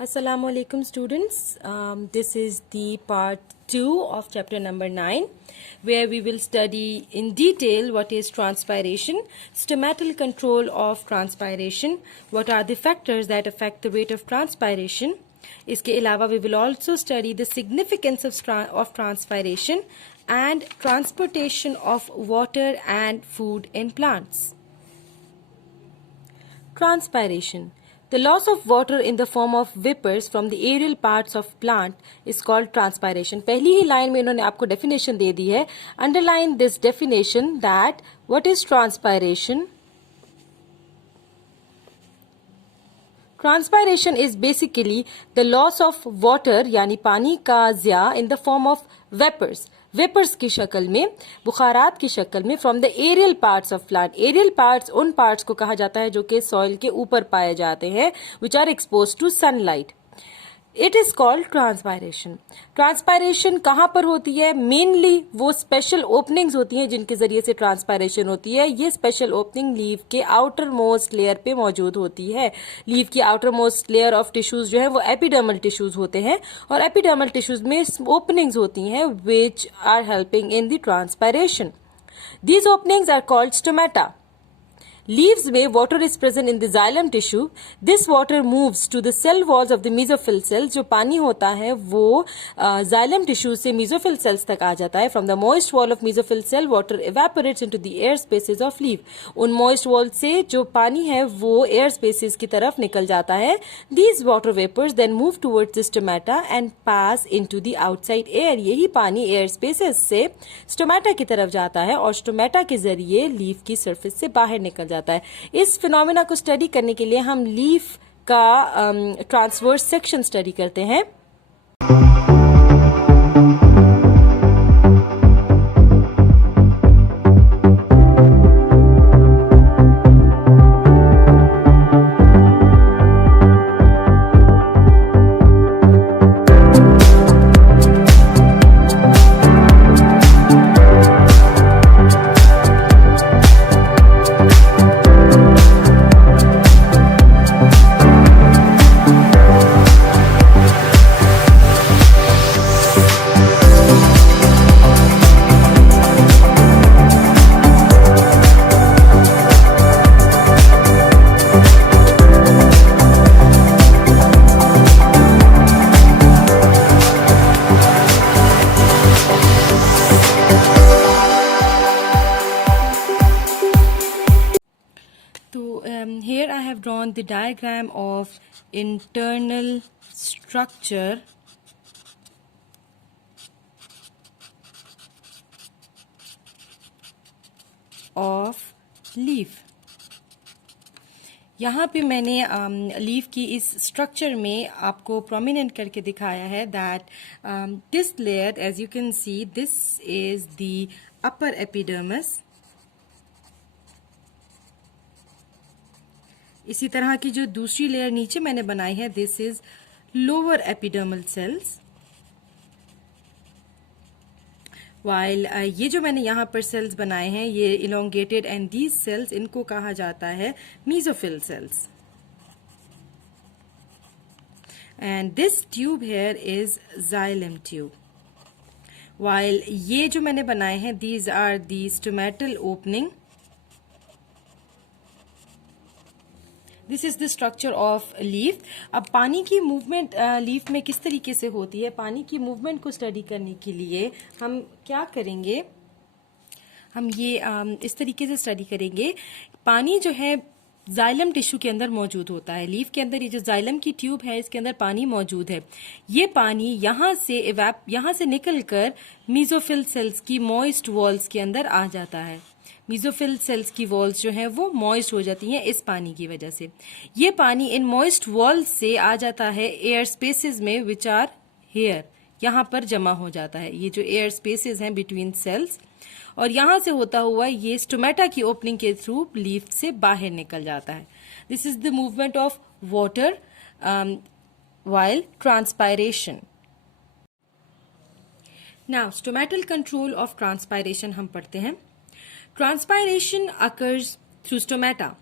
Assalamu alaikum students. This is the part 2 of chapter number 9, where we will study in detail what is transpiration, stomatal control of transpiration, what are the factors that affect the rate of transpiration. इसके अलावा we will also study the significance of transpiration and transportation of water and food in plants. Transpiration. The loss of water in the form of vapors from the aerial parts of plant is called transpiration. पहली ही line में इन्होंने आपको definition दे दी है. Underline this definition that what is transpiration? Transpiration is basically the loss of water यानी पानी का ज़िया in the form of vapors. Vapours की शक्ल में, बुखारात की शक्ल में from the aerial parts of plant. Aerial parts उन पार्ट्स को कहा जाता है जो कि सॉइल के ऊपर पाए जाते हैं, which are expose to sunlight. It is called transpiration. Transpiration कहाँ पर होती है? मेनली वो स्पेशल ओपनिंग्स होती हैं जिनके जरिए से ट्रांसपायरेशन होती है. ये स्पेशल ओपनिंग लीव के आउटर मोस्ट लेयर पे मौजूद होती है. लीव की outer most layer of tissues जो है वो एपिडर्मल टिश्यूज होते हैं और एपिडर्मल टिश्यूज में ओपनिंग्स होती हैं which are helping in the transpiration. These openings are called stomata. Leaves में water is present in the xylem tissue. This water moves to the cell walls of the mesophyll cells. जो पानी होता है वो xylem tissue से mesophyll cells तक आ जाता है. From the moist wall of mesophyll cell, water evaporates into the air spaces of leaf. उन moist wall से जो पानी है वो air spaces की तरफ निकल जाता है. These water vapors then move towards the stomata and pass into the outside air. यही पानी air spaces से stomata की तरफ जाता है और stomata के जरिए leaf की surface से बाहर निकल जाता है. इस फिनोमेना को स्टडी करने के लिए हम लीफ का ट्रांसवर्स सेक्शन स्टडी करते हैं. Here I have drawn the diagram of internal structure of leaf. यहाँ पे मैंने लीफ की इस स्ट्रक्चर में आपको प्रोमिनेंट करके दिखाया है that this layer, as you can see, this is the upper epidermis. इसी तरह की जो दूसरी लेयर नीचे मैंने बनाई है, this is lower epidermal cells. While ये जो मैंने यहाँ पर सेल्स बनाए हैं ये इलोंगेटेड, एंड दीज सेल्स, इनको कहा जाता है mesophyll cells. And this tube here is xylem tube. While ये जो मैंने बनाए हैं, these are the stomatal opening. This is the structure of leaf. अब पानी की मूवमेंट लीफ में किस तरीके से होती है, पानी की मूवमेंट को स्टडी करने के लिए हम क्या करेंगे, हम ये इस तरीके से स्टडी करेंगे. पानी जो है जाइलम टिश्यू के अंदर मौजूद होता है. लीफ के अंदर ये जो जाइलम की ट्यूब है इसके अंदर पानी मौजूद है. ये पानी यहाँ से निकलकर मीजोफिल सेल्स की मॉइस्ट वॉल्स के अंदर आ जाता है. मीजोफिल सेल्स की वॉल्स जो हैं वो मॉइस्ट हो जाती हैं इस पानी की वजह से. ये पानी इन मॉइस्ट वॉल्स से आ जाता है एयर स्पेसेस में विच आर हेयर. यहाँ पर जमा हो जाता है ये जो एयर स्पेसेस हैं बिटवीन सेल्स, और यहाँ से होता हुआ ये स्टोमेटा की ओपनिंग के थ्रू लीफ से बाहर निकल जाता है. This is the movement of water while transpiration. Now stomatal control of transpiration हम पढ़ते हैं. Transpiration occurs through stomata.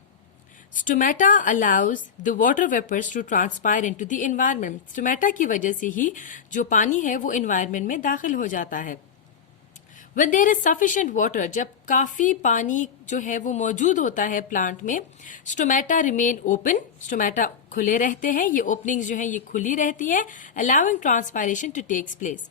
Stomata allows the water vapors to transpire into the environment. Stomata की वजह से ही जो पानी है वो environment में दाखिल हो जाता है. When there is sufficient water, जब काफी पानी जो है वो मौजूद होता है प्लांट में, स्टोमेटा रिमेन ओपन, स्टोमेटा खुले रहते हैं, ये ओपनिंग्स जो है ये खुली रहती है, allowing transpiration to takes place.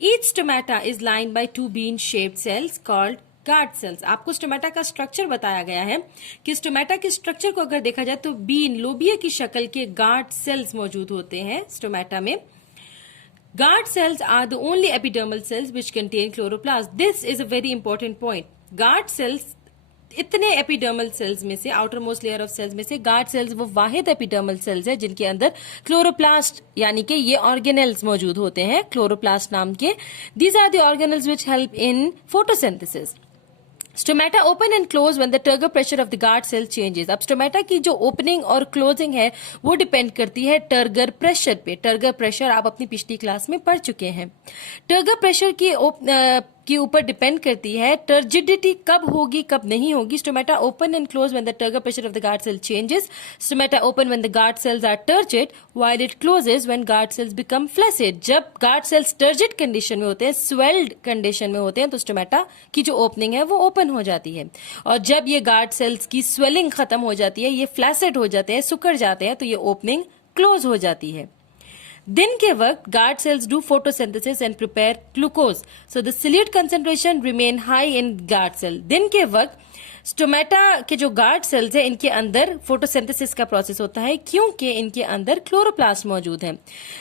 Each stomata is lined by two bean shaped cells called guard cells. आपको स्टोमेटा का स्ट्रक्चर बताया गया है कि स्टोमेटा के स्ट्रक्चर को अगर देखा जाए तो बीन लोबिया की शक्ल के गार्ड सेल्स मौजूद होते हैं स्टोमेटा में. Guard cells are the only epidermal cells which contain chloroplast. This is a very important point. Guard cells इतने एपिडर्मल सेल्स में से, outer most layer of cells में से गार्ड सेल्स वो वाहिद एपिडर्मल सेल्स है जिनके अंदर क्लोरोप्लास्ट यानी कि ये ऑर्गेनेल्स मौजूद होते हैं क्लोरोप्लास्ट नाम के. These are the organelles which help in photosynthesis. Stomata open and close when the turgor pressure of the guard cell changes. अब स्टोमेटा की जो ओपनिंग और क्लोजिंग है वो डिपेंड करती है टर्गर प्रेशर पे. टर्गर प्रेशर आप अपनी पिछली क्लास में पढ़ चुके हैं. टर्गर प्रेशर के ऊपर डिपेंड करती है टर्जिडिटी कब होगी कब नहीं होगी. Stomata open and close when the turgor pressure of the guard cell changes. Stomata open when the guard cells are turgid while it closes when guard cells become flaccid. जब guard cells turgid condition में होते हैं, swelled condition में होते हैं, तो stomata की जो ओपनिंग है वो ओपन हो जाती है. और जब ये गार्ड सेल्स की स्वेलिंग खत्म हो जाती है, ये फ्लैसिड हो जाते हैं, सुकड़ जाते हैं, तो ये ओपनिंग क्लोज हो जाती है. दिन के वक्त guard cells do photosynthesis and prepare glucose, so the solute concentration remain high in guard cell. दिन के वक्त स्टोमेटा के जो गार्ड सेल्स है इनके अंदर फोटोसिंथेसिस का प्रोसेस होता है क्योंकि इनके अंदर क्लोरोप्लास्ट मौजूद है.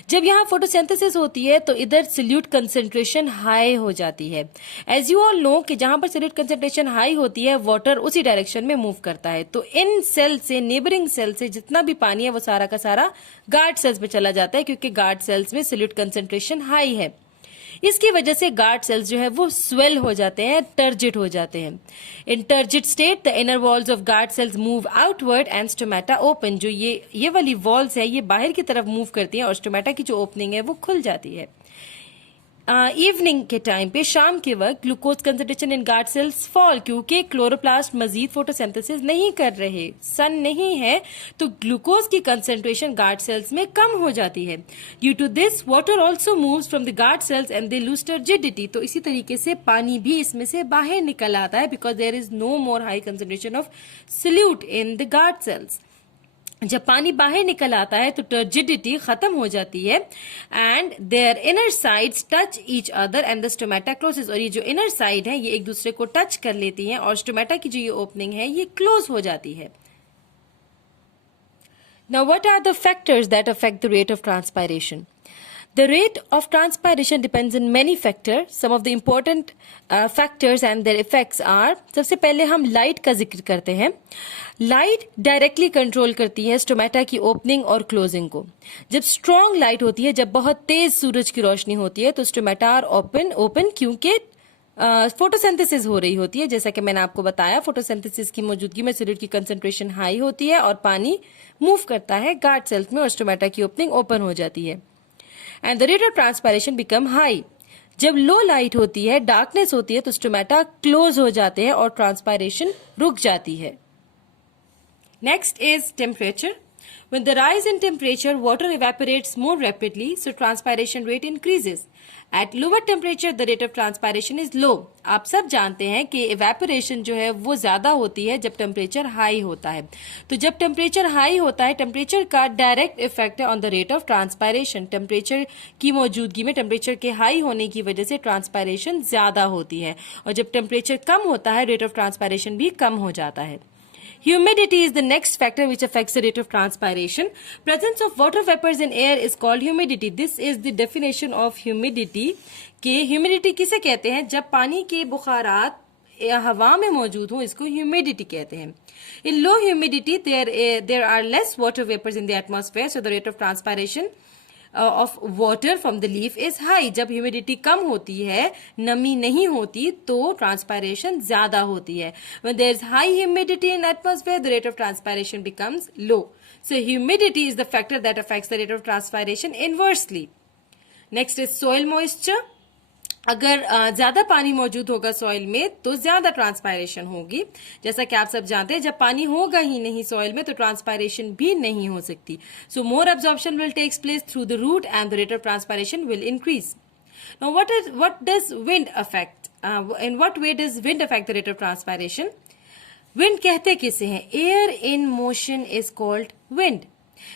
जब यहाँ फोटोसिंथेसिस होती है तो इधर सिल्यूट कंसेंट्रेशन हाई हो जाती है. एज यू ऑल नो कि जहां पर सिल्यूट कंसेंट्रेशन हाई होती है वाटर उसी डायरेक्शन में मूव करता है. तो इन सेल से, नेबरिंग सेल से जितना भी पानी है वो सारा का सारा गार्ड सेल्स में चला जाता है क्योंकि गार्ड सेल्स में सिल्यूट कंसेंट्रेशन हाई है. इसकी वजह से गार्ड सेल्स जो है वो स्वेल हो जाते हैं, टर्जिड हो जाते हैं. In turgid state the inner walls of guard cells move outward and stomata open. जो ये वाली वॉल्स है ये बाहर की तरफ मूव करती हैं और स्टोमेटा की जो ओपनिंग है वो खुल जाती है. इवनिंग के टाइम पे, शाम के वक्त, glucose concentration in guard cells fall क्योंकि क्लोरोप्लास्ट मजीद फोटोसिंथेसिस नहीं कर रहे, सन नहीं है, तो ग्लूकोज की कंसेंट्रेशन गार्ड सेल्स में कम हो जाती है. Due to this water also moves from the guard cells and they lose turgidity. तो इसी तरीके से पानी भी इसमें से बाहर निकल आता है because there is no more high concentration of solute in the guard cells. जब पानी बाहर निकल आता है तो टर्जिडिटी खत्म हो जाती है and their inner sides touch each other and the stomata closes. और ये जो इनर साइड है ये एक दूसरे को टच कर लेती हैं और स्टोमेटा की जो ये ओपनिंग है ये क्लोज हो जाती है. Now what are the factors that affect the rate of transpiration? The rate of transpiration depends on many factors. Some of the important factors and their effects are, सबसे पहले हम लाइट का जिक्र करते हैं. लाइट डायरेक्टली कंट्रोल करती है stomata की ओपनिंग और क्लोजिंग को. जब स्ट्रॉन्ग लाइट होती है, जब बहुत तेज सूरज की रोशनी होती है, तो स्टोमेटा आर ओपन क्योंकि फोटोसिंथेसिस हो रही होती है. जैसा कि मैंने आपको बताया, फोटोसिंथेसिस की मौजूदगी में सिल्यूट की कंसेंट्रेशन हाई होती है और पानी मूव करता है गार्ड सेल्स में और स्टोमेटा की ओपनिंग ओपन हो जाती है. And the rate of transpiration become high. जब लो लाइट होती है, डार्कनेस होती है, तो स्टोमेटा क्लोज हो जाते हैं और ट्रांसपायरेशन रुक जाती है. Next is temperature. When the rise in temperature, water evaporates more rapidly, so transpiration rate increases. At lower temperature, the rate of transpiration is low. आप सब जानते हैं कि evaporation जो है वो ज्यादा होती है जब टेम्परेचर हाई होता है. तो जब टेम्परेचर हाई होता है, टेम्परेचर का डायरेक्ट इफेक्ट है on the rate of transpiration. Temperature की मौजूदगी में, टेम्परेचर के हाई होने की वजह से ट्रांसपायरेशन ज्यादा होती है और जब टेम्परेचर कम होता है, रेट ऑफ ट्रांसपायरेशन भी कम हो जाता है. Humidity is the next factor which affects the rate of transpiration. Presence of water vapors in air is called humidity. This is the definition of humidity. कि humidity किसे कहते हैं? जब पानी के बुखारात हवा में मौजूद हो, इसको humidity कहते हैं. In low humidity, there are less water vapors in the atmosphere, so the rate of transpiration of water from the leaf is high. जब ह्यूमिडिटी कम होती है, नमी नहीं होती, तो ट्रांसपायरेशन ज्यादा होती है. When there is high humidity in atmosphere, the rate of transpiration becomes low. So humidity is the factor that affects the rate of transpiration inversely. Next is soil moisture. अगर ज्यादा पानी मौजूद होगा सॉइल में तो ज्यादा ट्रांसपायरेशन होगी। जैसा कि आप सब जानते हैं, जब पानी होगा ही नहीं सॉइल में तो ट्रांसपायरेशन भी नहीं हो सकती। So more absorption will takes place through the root and the rate of transpiration will increase. Now what does wind affect? In what way does wind affect the rate of transpiration? Wind कहते किसे हैं? Air in motion is called wind.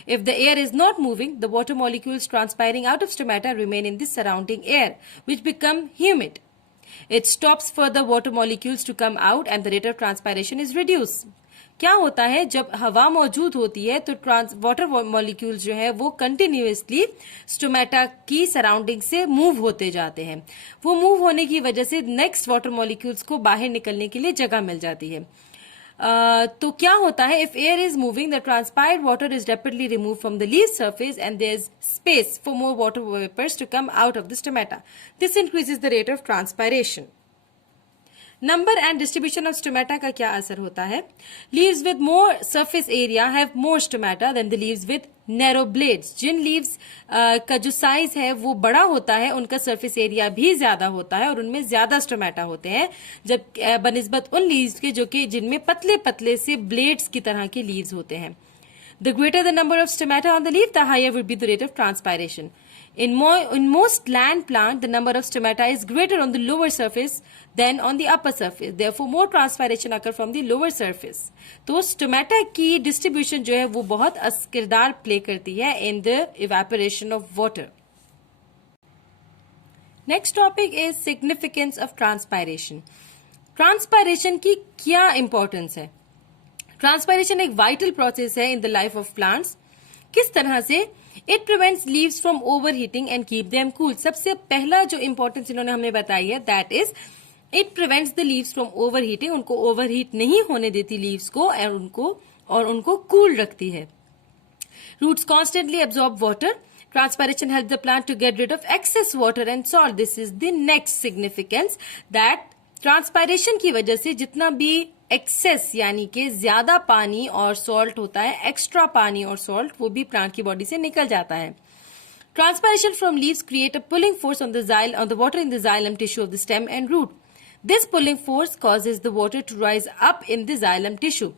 If the air is not moving, the water molecules transpiring out of stomata remain in the surrounding air, which become humid. It stops for the water molecules to come out and the rate of transpiration is reduced. क्या होता है, जब हवा मौजूद होती है तो water molecules जो है वो कंटिन्यूअसली स्टोमेटा की सराउंडिंग से मूव होते जाते हैं। वो मूव होने की वजह से नेक्स्ट वाटर मॉलिक्यूल्स को बाहर निकलने के लिए जगह मिल जाती है। तो क्या होता है, if air is moving the transpired water is rapidly remove from the leaf surface and there is space for more water vapours to come out of the stomata. This increases the rate of transpiration. Number and distribution of stomata का क्या असर होता है? Leaves with more surface area have more stomata than the leaves with narrow blades. जिन leaves का जो size है वो बड़ा होता है उनका सरफेस एरिया भी ज्यादा होता है और उनमें ज्यादा स्टोमेटा होते हैं, जब बनिस्बत उन लीव्स के जो कि जिनमें पतले पतले से ब्लेड्स की तरह के लीव्स होते हैं। The greater the number of stomata on the leaf, the higher would be the rate of transpiration. In most land plant, the number of stomata is greater on the lower surface than on the upper surface. Therefore, more transpiration occur from the lower surface. तो stomata की distribution जो है वो बहुत किरदार play करती है in the evaporation of water. Next topic is significance of transpiration. Transpiration की क्या importance है? ट्रांसपायरेशन एक वाइटल प्रोसेस है in the life of plants. किस तरह से? It prevents leaves from over heating and keep them cool. सबसे पहला जो इंपॉर्टेंस इन्होंने हमें बताई है that is it prevents the leaves from over heating. उनको ओवर हीट नहीं होने देती लीव्स को और उनको कूल रखती है। Roots constantly absorb water. Transpiration help the plant to get rid of excess water and salt. This is the next significance that transpiration की वजह से जितना भी एक्सेस यानी कि ज्यादा पानी और सॉल्ट होता है, एक्स्ट्रा पानी और सॉल्ट, वो भी प्लांट की बॉडी से निकल जाता है। Transpiration from leaves create a pulling force on the water in the xylem tissue of the stem and root. This pulling force causes the water to rise up in the xylem tissue.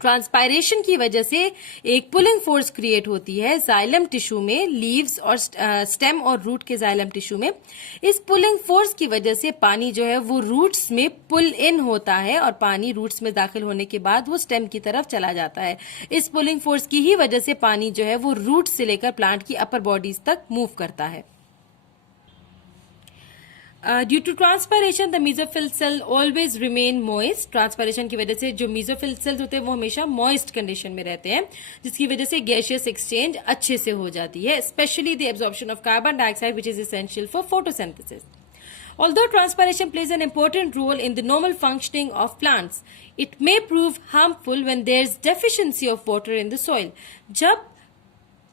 Transpiration की वजह से एक pulling force create होती है xylem tissue में, leaves और stem और root के जाइलम टिश्यू में। इस पुलिंग फोर्स की वजह से पानी जो है वो रूट्स में पुल इन होता है और पानी रूट्स में दाखिल होने के बाद वो स्टेम की तरफ चला जाता है। इस पुलिंग फोर्स की ही वजह से पानी जो है वो रूट से लेकर प्लांट की अपर बॉडीज तक मूव करता है। Due to transpiration the mesophyll cell always remain moist. Transpiration की वजह से जो मेसोफिल सेल्स होते हैं वो हमेशा मॉइस्ट कंडीशन में रहते हैं, जिसकी वजह से गैसियस एक्सचेंज अच्छे से हो जाती है, specially the absorption of carbon dioxide which is essential for photosynthesis. Although transpiration plays an important role in the normal functioning of plants, it may prove harmful when there is deficiency of water in the soil. जब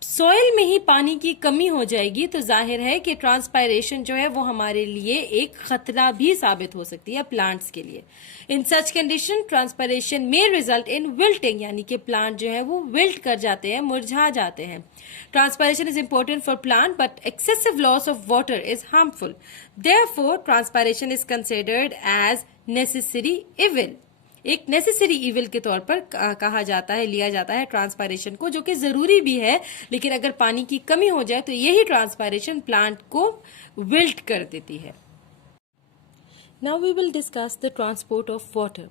soil में ही पानी की कमी हो जाएगी तो जाहिर है कि ट्रांसपायरेशन जो है वो हमारे लिए एक खतरा भी साबित हो सकती है प्लांट्स के लिए। इन सच कंडीशन ट्रांसपायरेशन में रिजल्ट इन विल्टिंग, यानी कि प्लांट जो है वो विल्ट कर जाते हैं, मुरझा जाते हैं। Transpiration is important for plant but excessive loss of water is harmful. Therefore transpiration is considered as necessary evil. एक नेसेसरी इविल के तौर पर कहा जाता है, लिया जाता है ट्रांसपायरेशन को, जो कि जरूरी भी है, लेकिन अगर पानी की कमी हो जाए तो यही ट्रांसपायरेशन प्लांट को विल्ट कर देती है। Now we will discuss the transport of water.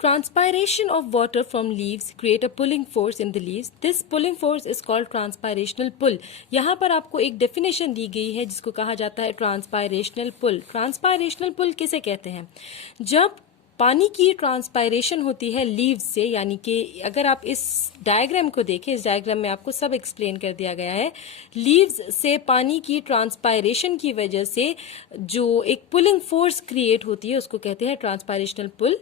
Transpiration of water from leaves create a pulling force in the leaves. This pulling force is called transpirational pull. यहाँ पर आपको एक definition दी गई है जिसको कहा जाता है transpirational pull. Transpirational pull किसे कहते हैं? जब पानी की ट्रांसपायरेशन होती है लीव्स से, यानी कि अगर आप इस डायग्राम को देखें, इस डायग्राम में आपको सब एक्सप्लेन कर दिया गया है। लीव्स से पानी की ट्रांसपायरेशन की वजह से जो एक पुलिंग फोर्स क्रिएट होती है उसको कहते हैं ट्रांसपायरेशनल पुल।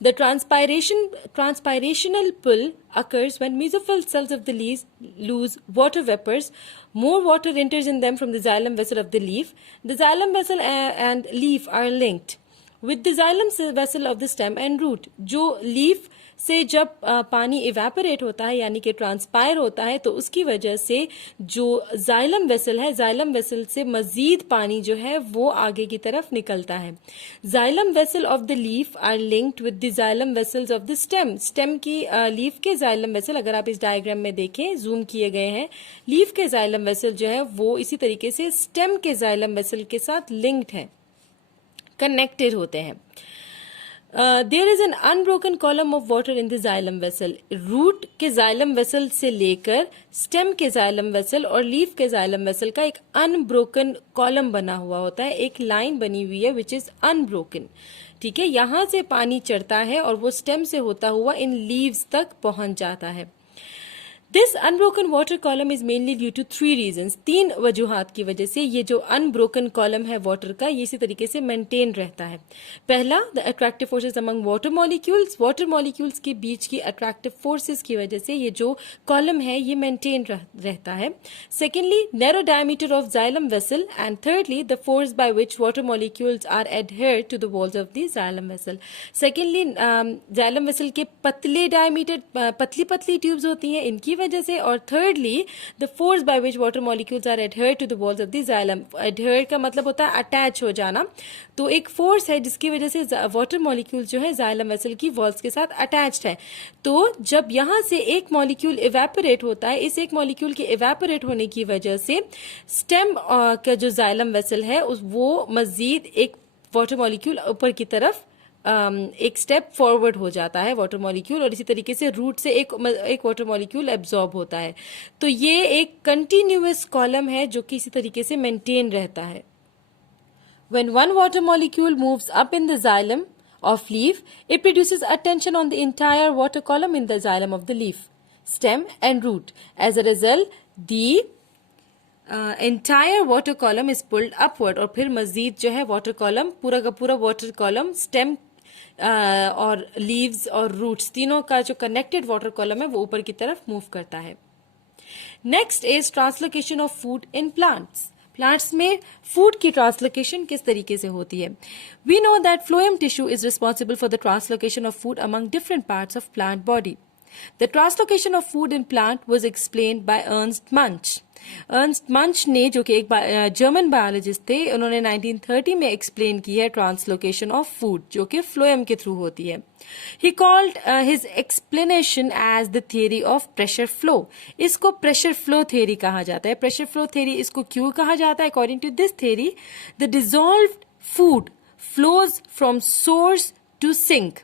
The transpirational pull occurs when mesophyll cells of the leaves lose water vapors. More water enters in them from the xylem vessel of the leaf. The xylem vessel and leaf are linked with the xylem vessel of the stem and root. जो leaf से जब पानी evaporate होता है यानी कि transpire होता है, तो उसकी वजह से जो जाइलम वेसल है, जाइलम वेसल से मजीद पानी जो है वो आगे की तरफ निकलता है। Xylem vessel of the leaf are linked with the xylem vessels of the stem. Stem की लीफ के जाइलम वेसल, अगर आप इस डायग्राम में देखें, जूम किए गए हैं, लीफ के जाइलम वेसल जो है वो इसी तरीके से स्टेम के जाइलम वेसल के साथ लिंक्ड है, कनेक्टेड होते हैं। There is an unbroken column of water in the xylem vessel. Root के जाइलम वेसल से लेकर स्टेम के जाइलम वेसल और लीफ के जाइलम वेसल का एक अनब्रोकन कॉलम बना हुआ होता है, एक लाइन बनी हुई है विच इज अनब्रोकन। ठीक है, यहां से पानी चढ़ता है और वो स्टेम से होता हुआ इन लीव्स तक पहुंच जाता है। This unbroken water column is mainly due to 3 reasons. 3 वजूहात की वजह से ये जो अनब्रोकन कॉलम है वाटर का, ये इसी तरीके से मेंटेन रहता है। पहला, the attractive forces among water molecules. Water molecules के बीच की अट्रैक्टिव फोर्सेस की वजह से ये जो कॉलम है ये मेंटेन रहता है। Secondly, narrow diameter of xylem vessel, and thirdly the force by which water molecules are adhered to the walls of the xylem vessel. Secondly, xylem vessel के पतले डायमीटर, पतली पतली ट्यूब्स होती हैं, इनकी वजह से, और thirdly the force by which water molecules are adhered to the walls of the xylem. Adhere का मतलब होता है अटैच हो जाना, तो एक फोर्स है जिसकी वजह से वाटर मॉलिक्यूल्स जो है जाइलम वेसल की वॉल्स के साथ अटैच्ड है। तो जब यहां से एक मॉलिक्यूल इवेपोरेट होता है, इस एक मॉलिक्यूल के इवेपोरेट होने की वजह से स्टेम का जो जाइलम वेसल है वो मजीद एक वाटर मॉलिक्यूल ऊपर की तरफ एक स्टेप फॉरवर्ड हो जाता है वाटर मॉलिक्यूल, और इसी तरीके से रूट से एक वाटर मॉलिक्यूल एब्जॉर्ब होता है। तो ये एक कंटिन्यूअस कॉलम है जो कि इसी तरीके से मेंटेन रहता है। When one water molecule moves up in the xylem of leaf, it produces a tension on the entire water column in the xylem of the leaf, stem and root. As a result, the entire water column is pulled upward, और फिर मजीद जो है water column, पूरा का पूरा water column stem और leaves और roots तीनों का जो कनेक्टेड वाटर कॉलम है वो ऊपर की तरफ मूव करता है। Next is translocation of food in plants. Plants में फूड की ट्रांसलोकेशन किस तरीके से होती है? We know that phloem tissue is responsible for the translocation of food among different parts of plant body. The translocation of food in plant was explained by Ernst Munch. Ernst मंच ने, जो कि एक जर्मन बायोलॉजिस्ट थे, उन्होंने 1930 में explain की है ट्रांसलोकेशन ऑफ फूड, जो कि फ्लोएम के थ्रू होती है। He called his explanation as the theory of pressure flow. इसको प्रेशर फ्लो थियरी कहा जाता है। प्रेशर फ्लो थियरी इसको क्यों कहा जाता है? According to this theory, the dissolved food flows from source to sink.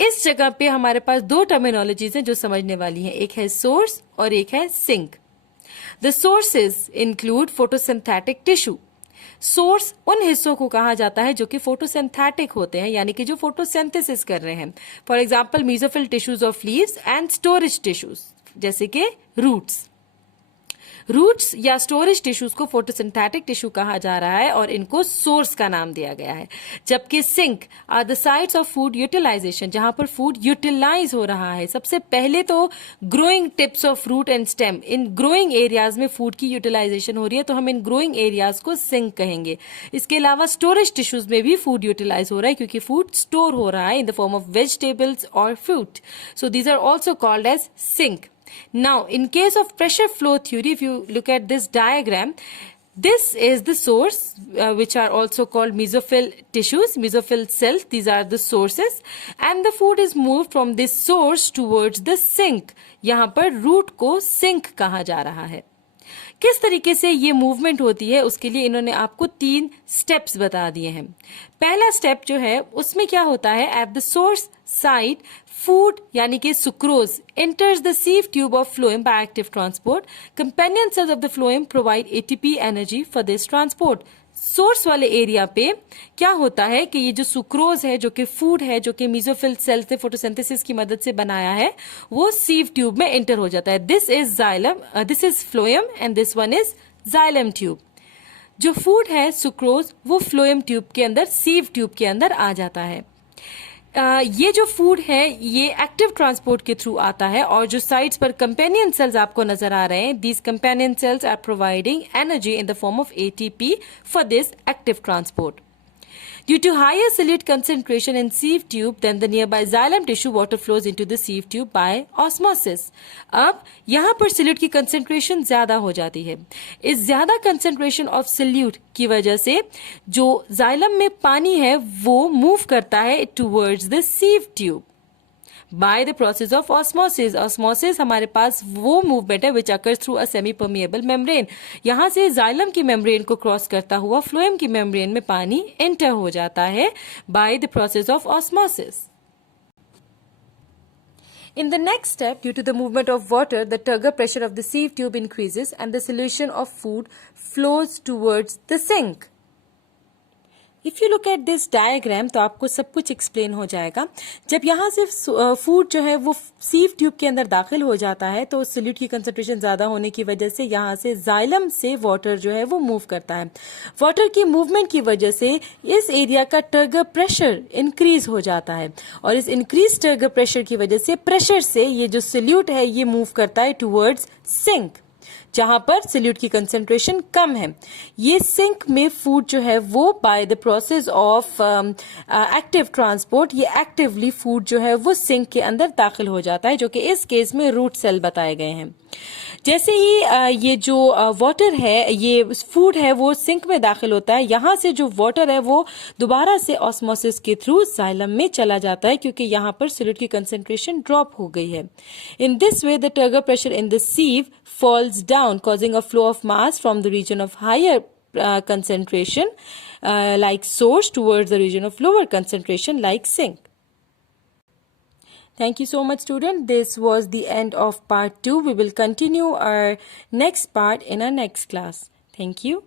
इस जगह पे हमारे पास 2 टर्मिनोलॉजीज हैं जो समझने वाली हैं, एक है सोर्स और एक है sink. The sources include photosynthetic tissue. Source उन हिस्सों को कहा जाता है जो कि फोटोसिंथेटिक होते हैं, यानी कि जो फोटोसिंथेसिस कर रहे हैं। For example, mesophyll tissues of leaves and storage tissues, जैसे कि रूट्स। रूट्स या स्टोरेज टिश्यूज को फोटोसिंथेटिक टिश्यू कहा जा रहा है और इनको सोर्स का नाम दिया गया है। जबकि sink are the sites of food utilisation, जहां पर फूड यूटिलाइज हो रहा है। सबसे पहले तो growing tips of root and stem, इन ग्रोइंग एरियाज में फूड की यूटिलाइजेशन हो रही है, तो हम इन ग्रोइंग एरियाज को सिंक कहेंगे। इसके अलावा स्टोरेज टिश्यूज में भी फूड यूटिलाइज हो रहा है क्योंकि फूड स्टोर हो रहा है in the form of vegetables और fruit, so these are also called as sink. Now, in case of pressure flow theory, if you look at this diagram, this is the source, which are also called mesophyll tissues, mesophyll cells. These are the sources, and the food is moved from this source towards the sink. यहाँ पर root को sink कहा जा रहा है। किस तरीके से ये मूवमेंट होती है, उसके लिए इन्होंने आपको 3 स्टेप्स बता दिए हैं। पहला स्टेप जो है उसमें क्या होता है, at the source side food यानी कि sucrose enters the sieve tube of phloem by active transport. Companion cells of the phloem provide ATP energy for this transport. Source वाले एरिया पे क्या होता है कि ये जो सुक्रोज है, जो कि फूड है, जो कि मेसोफिल सेल से फोटोसिंथेसिस की मदद से बनाया है, वो सीव ट्यूब में एंटर हो जाता है। This is xylem, this is phloem and this one is xylem tube. जो फूड है सुक्रोज, वो फ्लोएम ट्यूब के अंदर, सीव ट्यूब के अंदर आ जाता है। ये जो फूड है ये एक्टिव ट्रांसपोर्ट के थ्रू आता है, और जो साइड्स पर कंपेनियन सेल्स आपको नजर आ रहे हैं, these companion cells are providing energy in the form of ATP for this active transport. Due to higher solute concentration in sieve tube than the nearby xylem tissue, water flows into the sieve tube by osmosis. अब यहाँ पर solute की concentration ज़्यादा हो जाती है. इस ज़्यादा concentration of solute की वजह से जो xylem में पानी है वो move करता है towards the sieve tube. By the process of osmosis. Osmosis हमारे पास वो movement है which occurs through a semi-permeable membrane. यहाँ से xylem की membrane को cross करता हुआ phloem की membrane में पानी enter हो जाता है by the process of osmosis. In the next step, due to the movement of water, the turgor pressure of the sieve tube increases and the solution of food flows towards the sink. If you look at this diagram तो आपको सब कुछ explain हो जाएगा. जब यहाँ से food जो है वो सीव ट्यूब के अंदर दाखिल हो जाता है तो सोल्यूट की कंसंट्रेशन ज़्यादा होने की वजह से यहाँ से जाइलम से वाटर जो है वो मूव करता है. वाटर की मूवमेंट की वजह से इस एरिया का टर्गर प्रेशर इंक्रीज हो जाता है और इस इंक्रीज टर्गर प्रेशर की वजह से प्रेशर से ये जो सोल्यूट है ये मूव करता है टूवर्ड्स सिंक जहां पर सोल्यूट की कंसंट्रेशन कम है. ये सिंक में फूड जो है वो by the process of active transport ये एक्टिवली फूड जो है वो सिंक के अंदर दाखिल हो जाता है जो कि इस केस में रूट सेल बताए गए हैं. जैसे ही ये जो वाटर है ये फूड है वो सिंक में दाखिल होता है यहाँ से जो वाटर है वो दोबारा से ऑस्मोसिस के थ्रू जाइलम में चला जाता है क्योंकि यहाँ पर सोल्यूट की कंसंट्रेशन ड्रॉप हो गई है. In this way the turgor pressure in the सीव falls down, causing a flow of mass from the region of higher concentration like source towards the region of lower concentration like sink. Thank you so much, student. This was the end of part 2. We will continue our next part in our next class. Thank you.